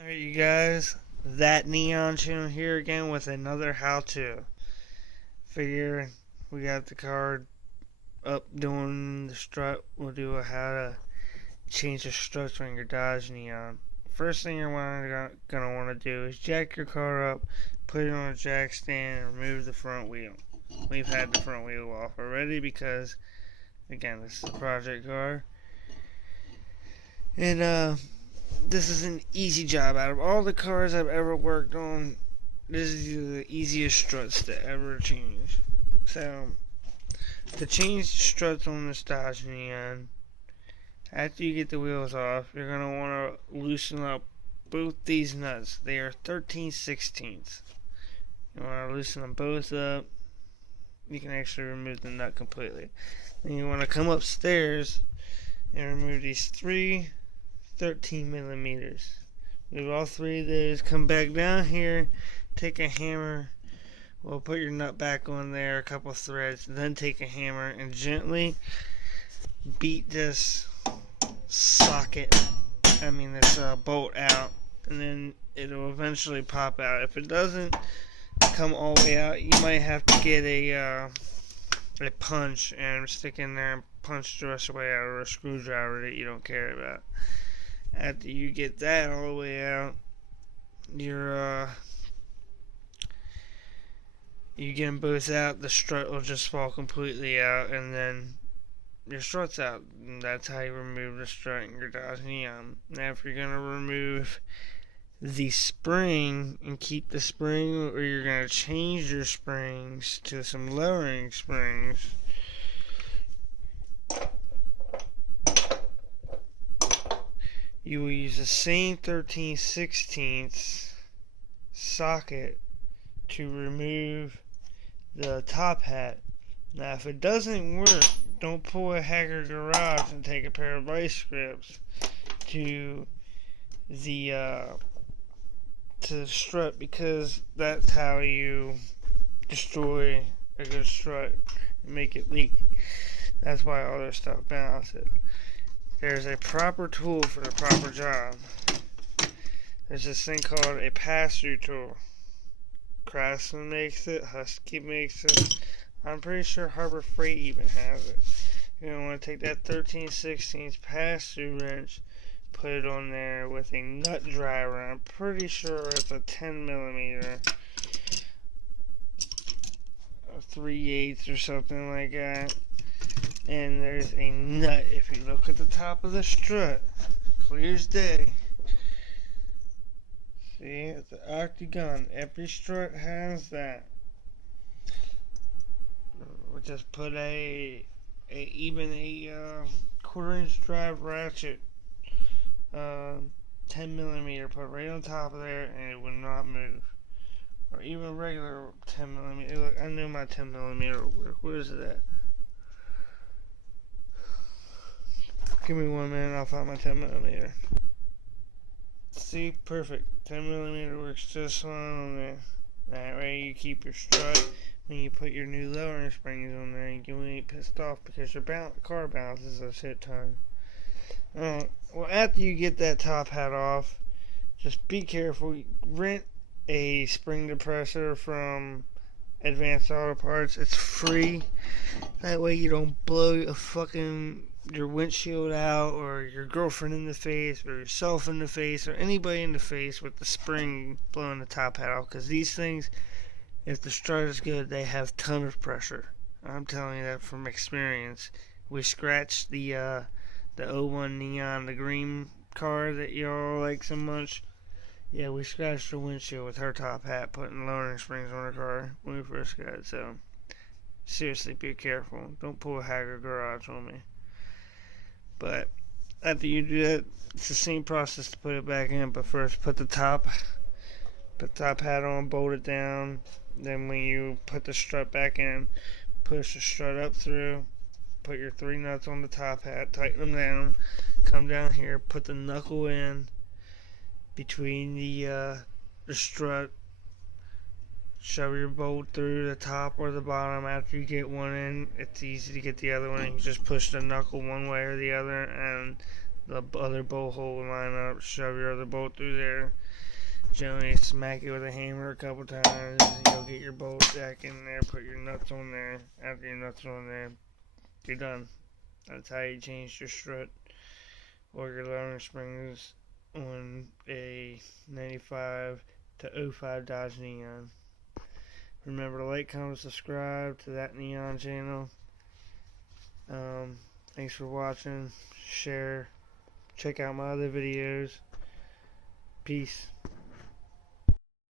Alright, you guys, that Neon Channel here again with another how-to. Figure we got the card up doing the strut. We'll do a how to change the struts on your Dodge Neon. First thing you're gonna want to do is jack your car up, put it on a jack stand, and remove the front wheel. We've had the front wheel off already because, again, this is a project car. And this is an easy job. Out of all the cars I've ever worked on, this is the easiest struts to ever change. So, to change the struts on this Dodge Neon, after you get the wheels off, you're going to want to loosen up both these nuts. They are 13/16. You want to loosen them both up. You can actually remove the nut completely. Then you want to come upstairs and remove these three 13 millimeters. Move all three of those. Come back down here. Take a hammer. Well, put your nut back on there. A couple threads. Then take a hammer and gently beat this socket. This bolt out, and then it'll eventually pop out. If it doesn't come all the way out, you might have to get a punch and stick in there and punch the rest of the way out, or a screwdriver that you don't care about. After you get that all the way out, you get them both out, the strut will just fall completely out, and then your strut's out. And that's how you remove the strut in your Dodge Neon. Now, if you're going to remove the spring and keep the spring, or you're going to change your springs to some lowering springs, you will use the same 13/16 socket to remove the top hat. Now, if it doesn't work, don't pull a Hacker Garage and take a pair of vice grips to the strut, because that's how you destroy a good strut and make it leak. That's why all this stuff balances. There's a proper tool for the proper job. There's this thing called a pass-through tool. Craftsman makes it, Husky makes it. I'm pretty sure Harbor Freight even has it. You're going to want to take that 13/16 pass-through wrench, put it on there with a nut driver. I'm pretty sure it's a 10 millimeter, 3/8 or something like that. And there's a nut. If you look at the top of the strut, clear as day. See, it's an octagon. Every strut has that. We'll just put a 1/4-inch drive ratchet, 10 millimeter, put right on top of there, and it will not move. Or even regular 10 millimeter. Look, I knew my 10 millimeter would work. Where is it at? Give me 1 minute, I'll find my 10 millimeter. See, perfect. 10 millimeter works just fine on there. That way you keep your strut. When you put your new lowering springs on there, you ain't pissed off because your car bounces a shit ton. Well, after you get that top hat off, just be careful. Rent a spring depressor from Advanced Auto Parts. It's free. That way you don't blow your windshield out, or your girlfriend in the face, or yourself in the face, or anybody in the face with the spring blowing the top hat off. Because these things, if the strut is good, they have ton of pressure. I'm telling you that from experience. We scratched the 01 Neon, the green car that y'all like so much. Yeah, we scratched her windshield with her top hat, putting lowering springs on her car when we first got it. So, seriously, be careful. Don't pull a Hacker Garage on me. But after you do that, it's the same process to put it back in. But first, put the top hat on, bolt it down. Then when you put the strut back in, push the strut up through, put your 3 nuts on the top hat, tighten them down, come down here, put the knuckle in between the strut, shove your bolt through the top or the bottom. After you get one in, it's easy to get the other one. You just push the knuckle one way or the other, and the other bolt hole line up, shove your other bolt through there. Generally smack it with a hammer a couple times. You'll get your bolt back in there, put your nuts on there. After your nuts are on there, you're done. That's how you change your strut or your lowering springs on a 95 to 05 Dodge Neon. Remember to like, comment, subscribe to that Neon channel. Thanks for watching. Share. Check out my other videos. Peace.